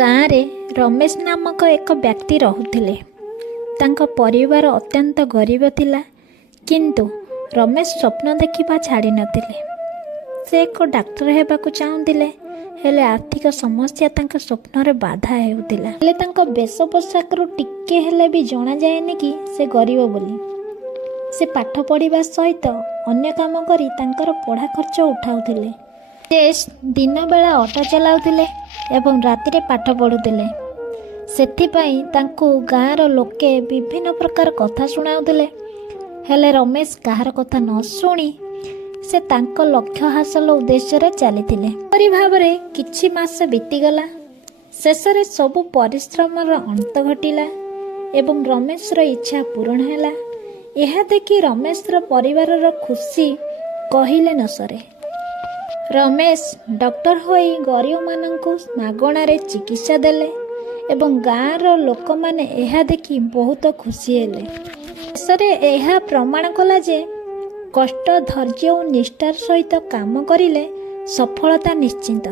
ଗାଁରେ ରମେଶ ନାମକ ଏକ ବ୍ୟକ୍ତି ରହୁଥିଲେ। ତାଙ୍କ ପରିବାର ଅତ୍ୟନ୍ତ ଗରିବ ଥିଲା, କିନ୍ତୁ ରମେଶ ସ୍ୱପ୍ନ ଦେଖିବା ଛାଡ଼ିନଥିଲେ। ସେ ଏକ ଡାକ୍ତର ହେବାକୁ ଚାହୁଁଥିଲେ, ହେଲେ ଆର୍ଥିକ ସମସ୍ୟା ତାଙ୍କ ସ୍ୱପ୍ନରେ ବାଧା ହେଉଥିଲା। ହେଲେ ତାଙ୍କ ବେଶ ପୋଷାକରୁ ଟିକେ ହେଲେ ବି ଜଣାଯାଏନି କି ସେ ଗରିବ ବୋଲି। ସେ ପାଠ ପଢ଼ିବା ସହିତ ଅନ୍ୟ କାମ କରି ତାଙ୍କର ପଢ଼ା ଖର୍ଚ୍ଚ ଉଠାଉଥିଲେ। ସେ ଦିନବେଳା ଅଟୋ ଚଲାଉଥିଲେ ଏବଂ ରାତିରେ ପାଠ ପଢ଼ୁଥିଲେ। ସେଥିପାଇଁ ତାଙ୍କୁ ଗାଁର ଲୋକେ ବିଭିନ୍ନ ପ୍ରକାର କଥା ଶୁଣାଉଥିଲେ। ହେଲେ ରମେଶ କାହାର କଥା ନ ଶୁଣି ସେ ତାଙ୍କ ଲକ୍ଷ୍ୟ ହାସଲ ଉଦ୍ଦେଶ୍ୟରେ ଚାଲିଥିଲେ। ଏପରି ଭାବରେ କିଛି ମାସ ବିତିଗଲା। ଶେଷରେ ସବୁ ପରିଶ୍ରମର ଅନ୍ତ ଘଟିଲା ଏବଂ ରମେଶର ଇଚ୍ଛା ପୂରଣ ହେଲା। ଏହା ଦେଖି ରମେଶର ପରିବାରର ଖୁସି କହିଲେ ନ ସରେ। ରମେଶ ଡକ୍ଟର ହୋଇ ଗରିବମାନଙ୍କୁ ମାଗଣାରେ ଚିକିତ୍ସା ଦେଲେ ଏବଂ ଗାଁର ଲୋକମାନେ ଏହା ଦେଖି ବହୁତ ଖୁସି ହେଲେ। ଶେଷରେ ଏହା ପ୍ରମାଣ କଲା ଯେ କଷ୍ଟ, ଧୈର୍ଯ୍ୟ ଓ ନିଷ୍ଠାର ସହିତ କାମ କରିଲେ ସଫଳତା ନିଶ୍ଚିତ।